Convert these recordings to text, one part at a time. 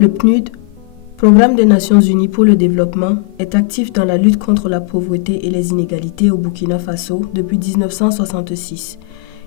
Le PNUD, Programme des Nations Unies pour le développement, est actif dans la lutte contre la pauvreté et les inégalités au Burkina Faso depuis 1966.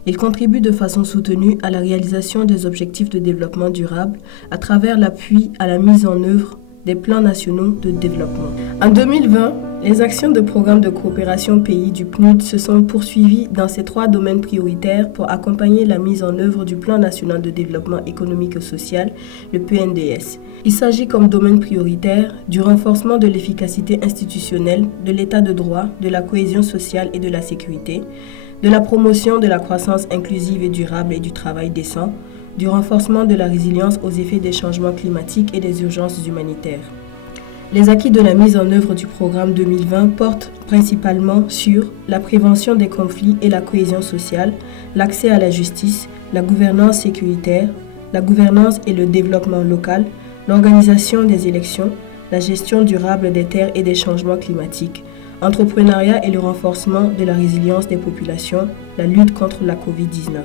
Il contribue de façon soutenue à la réalisation des objectifs de développement durable à travers l'appui à la mise en œuvre des plans nationaux de développement. En 2020, les actions de programme de coopération pays du PNUD se sont poursuivies dans ces 3 domaines prioritaires pour accompagner la mise en œuvre du plan national de développement économique et social, le PNDS. Il s'agit comme domaine prioritaire du renforcement de l'efficacité institutionnelle, de l'état de droit, de la cohésion sociale et de la sécurité, de la promotion de la croissance inclusive et durable et du travail décent, du renforcement de la résilience aux effets des changements climatiques et des urgences humanitaires. Les acquis de la mise en œuvre du programme 2020 portent principalement sur la prévention des conflits et la cohésion sociale, l'accès à la justice, la gouvernance sécuritaire, la gouvernance et le développement local, l'organisation des élections, la gestion durable des terres et des changements climatiques, entrepreneuriat et le renforcement de la résilience des populations, la lutte contre la COVID-19.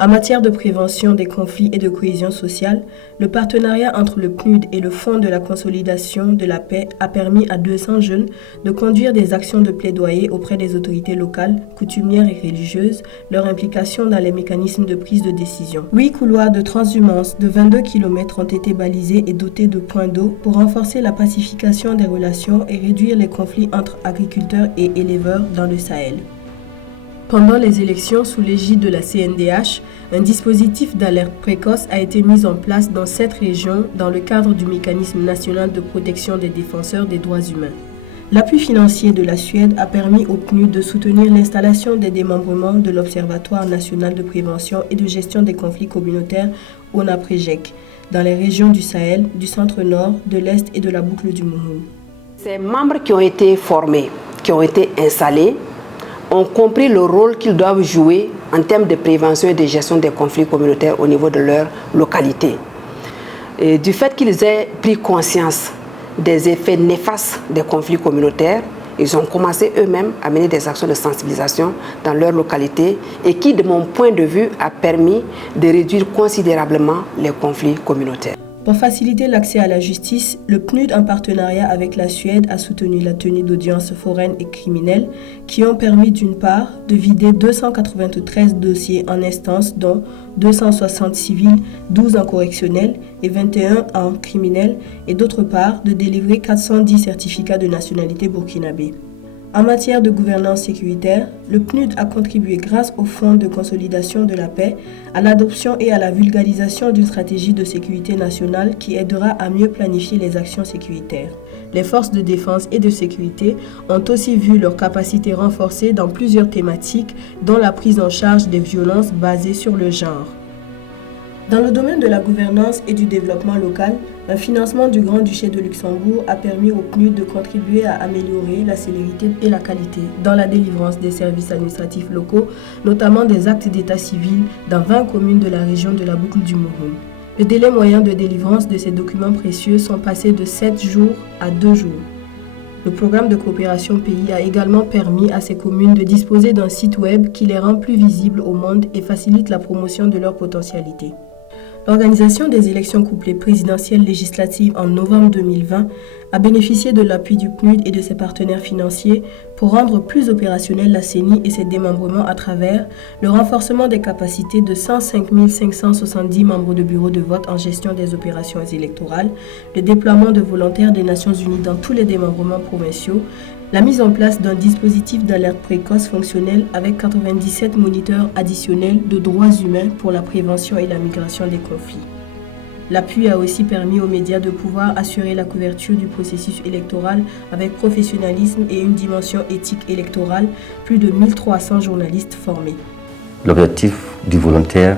En matière de prévention des conflits et de cohésion sociale, le partenariat entre le PNUD et le Fonds de la consolidation de la paix a permis à 200 jeunes de conduire des actions de plaidoyer auprès des autorités locales, coutumières et religieuses, leur implication dans les mécanismes de prise de décision. 8 couloirs de transhumance de 22 km ont été balisés et dotés de points d'eau pour renforcer la pacification des relations et réduire les conflits entre agriculteurs et éleveurs dans le Sahel. Pendant les élections sous l'égide de la CNDH, un dispositif d'alerte précoce a été mis en place dans 7 régions dans le cadre du mécanisme national de protection des défenseurs des droits humains. L'appui financier de la Suède a permis au PNUD de soutenir l'installation des démembrements de l'Observatoire national de prévention et de gestion des conflits communautaires ONAPREGEC dans les régions du Sahel, du centre-nord, de l'Est et de la boucle du Mouhoun. Ces membres qui ont été formés, qui ont été installés, ont compris le rôle qu'ils doivent jouer en termes de prévention et de gestion des conflits communautaires au niveau de leur localité. Et du fait qu'ils aient pris conscience des effets néfastes des conflits communautaires, ils ont commencé eux-mêmes à mener des actions de sensibilisation dans leur localité et qui, de mon point de vue, a permis de réduire considérablement les conflits communautaires. Pour faciliter l'accès à la justice, le PNUD, en partenariat avec la Suède, a soutenu la tenue d'audiences foraines et criminelles qui ont permis d'une part de vider 293 dossiers en instance, dont 260 civils, 12 en correctionnel et 21 en criminel, et d'autre part de délivrer 410 certificats de nationalité burkinabé. En matière de gouvernance sécuritaire, le PNUD a contribué grâce au Fonds de consolidation de la paix à l'adoption et à la vulgarisation d'une stratégie de sécurité nationale qui aidera à mieux planifier les actions sécuritaires. Les forces de défense et de sécurité ont aussi vu leurs capacités renforcées dans plusieurs thématiques, dont la prise en charge des violences basées sur le genre. Dans le domaine de la gouvernance et du développement local, un financement du Grand-Duché de Luxembourg a permis au PNUD de contribuer à améliorer la célérité et la qualité dans la délivrance des services administratifs locaux, notamment des actes d'état civil dans 20 communes de la région de la boucle du Mouhoun. Le délai moyen de délivrance de ces documents précieux sont passés de 7 jours à 2 jours. Le programme de coopération pays a également permis à ces communes de disposer d'un site web qui les rend plus visibles au monde et facilite la promotion de leur potentialité. L'organisation des élections couplées présidentielles législatives en novembre 2020 a bénéficié de l'appui du PNUD et de ses partenaires financiers pour rendre plus opérationnelle la CENI et ses démembrements à travers le renforcement des capacités de 105 570 membres de bureaux de vote en gestion des opérations électorales, le déploiement de volontaires des Nations Unies dans tous les démembrements provinciaux, la mise en place d'un dispositif d'alerte précoce fonctionnel avec 97 moniteurs additionnels de droits humains pour la prévention et la migration des conflits. L'appui a aussi permis aux médias de pouvoir assurer la couverture du processus électoral avec professionnalisme et une dimension éthique électorale, plus de 1300 journalistes formés. L'objectif du volontaire,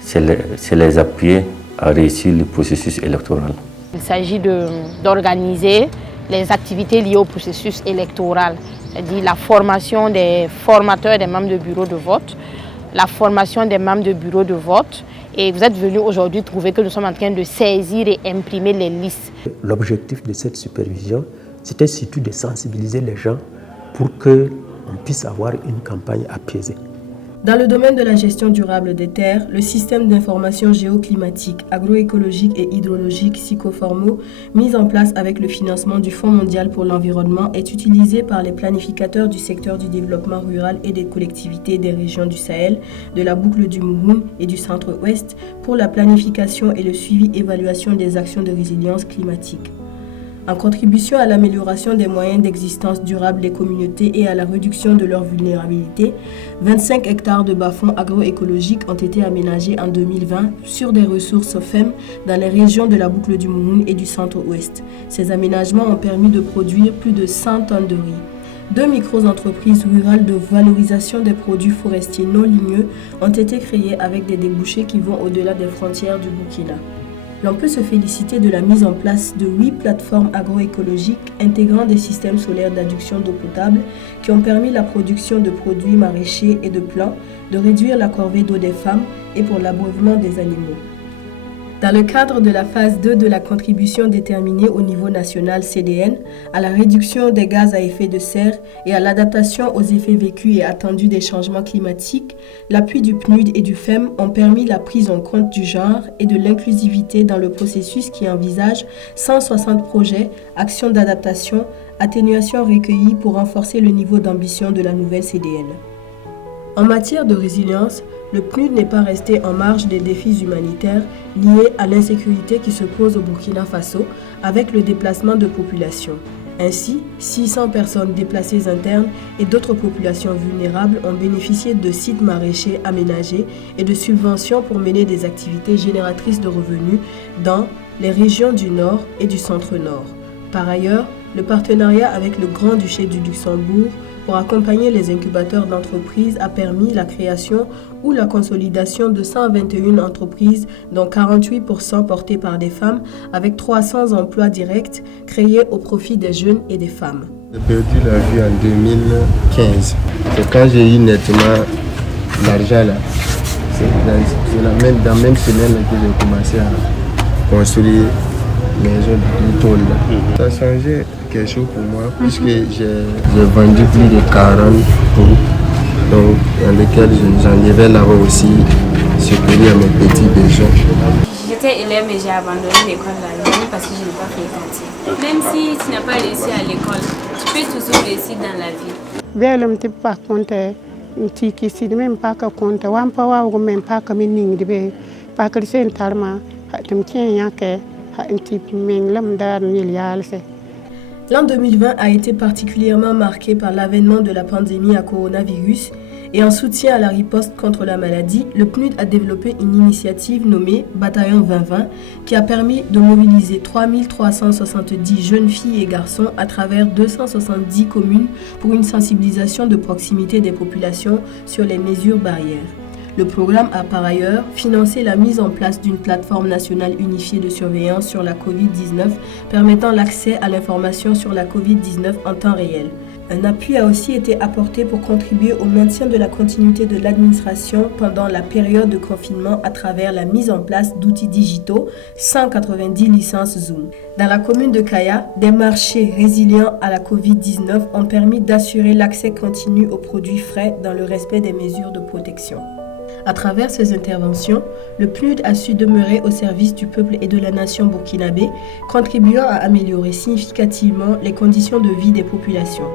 c'est les appuyer à réussir le processus électoral. Il s'agit d'organiser les activités liées au processus électoral, c'est-à-dire la formation des formateurs des membres de bureaux de vote, la formation des membres de bureaux de vote. Et vous êtes venu aujourd'hui trouver que nous sommes en train de saisir et imprimer les listes. L'objectif de cette supervision, c'était surtout de sensibiliser les gens pour qu'on puisse avoir une campagne apaisée. Dans le domaine de la gestion durable des terres, le système d'information géoclimatique, agroécologique et hydrologique Psychoformo, mis en place avec le financement du Fonds mondial pour l'environnement, est utilisé par les planificateurs du secteur du développement rural et des collectivités des régions du Sahel, de la boucle du Mouhoun et du centre-ouest pour la planification et le suivi-évaluation des actions de résilience climatique. En contribution à l'amélioration des moyens d'existence durable des communautés et à la réduction de leur vulnérabilité, 25 hectares de bas-fonds agroécologiques ont été aménagés en 2020 sur des ressources FEM dans les régions de la boucle du Mouhoun et du centre-ouest. Ces aménagements ont permis de produire plus de 100 tonnes de riz. 2 micro-entreprises rurales de valorisation des produits forestiers non ligneux ont été créées avec des débouchés qui vont au-delà des frontières du Burkina. L'on peut se féliciter de la mise en place de 8 plateformes agroécologiques intégrant des systèmes solaires d'adduction d'eau potable qui ont permis la production de produits maraîchers et de plants, de réduire la corvée d'eau des femmes et pour l'abreuvement des animaux. Dans le cadre de la phase 2 de la contribution déterminée au niveau national CDN à la réduction des gaz à effet de serre et à l'adaptation aux effets vécus et attendus des changements climatiques, l'appui du PNUD et du FEM ont permis la prise en compte du genre et de l'inclusivité dans le processus qui envisage 160 projets, actions d'adaptation, atténuation recueillies pour renforcer le niveau d'ambition de la nouvelle CDN. En matière de résilience, le PNUD n'est pas resté en marge des défis humanitaires liés à l'insécurité qui se pose au Burkina Faso avec le déplacement de populations. Ainsi, 600 personnes déplacées internes et d'autres populations vulnérables ont bénéficié de sites maraîchers aménagés et de subventions pour mener des activités génératrices de revenus dans les régions du Nord et du Centre-Nord. Par ailleurs, le partenariat avec le Grand-Duché du Luxembourg pour accompagner les incubateurs d'entreprises a permis la création ou la consolidation de 121 entreprises, dont 48% portées par des femmes, avec 300 emplois directs créés au profit des jeunes et des femmes. J'ai perdu la vie en 2015. C'est quand j'ai eu nettement l'argent là. C'est dans la même semaine que j'ai commencé à construire maison de tôle. Ça a changé quelque chose pour moi puisque j'ai vendu plus de 40 pots, donc dans lesquels j'en avais là-bas aussi supérieur à mes petits besoins. J'étais élève mais j'ai abandonné l'école là parce que je n'ai pas fréquenté. Même si tu n'as pas réussi à l'école, tu peux toujours réussir dans la vie. Velum te pa konte ntiki si même pas que konte wampa wa go même pas que mining de be pa que sen tarma hatem tien yake. L'an 2020 a été particulièrement marqué par l'avènement de la pandémie à coronavirus et en soutien à la riposte contre la maladie, le PNUD a développé une initiative nommée Bataillon 2020 qui a permis de mobiliser 3370 jeunes filles et garçons à travers 270 communes pour une sensibilisation de proximité des populations sur les mesures barrières. Le programme a par ailleurs financé la mise en place d'une plateforme nationale unifiée de surveillance sur la COVID-19 permettant l'accès à l'information sur la COVID-19 en temps réel. Un appui a aussi été apporté pour contribuer au maintien de la continuité de l'administration pendant la période de confinement à travers la mise en place d'outils digitaux, 190 licences Zoom. Dans la commune de Kaya, des marchés résilients à la COVID-19 ont permis d'assurer l'accès continu aux produits frais dans le respect des mesures de protection. À travers ces interventions, le PNUD a su demeurer au service du peuple et de la nation burkinabé, contribuant à améliorer significativement les conditions de vie des populations.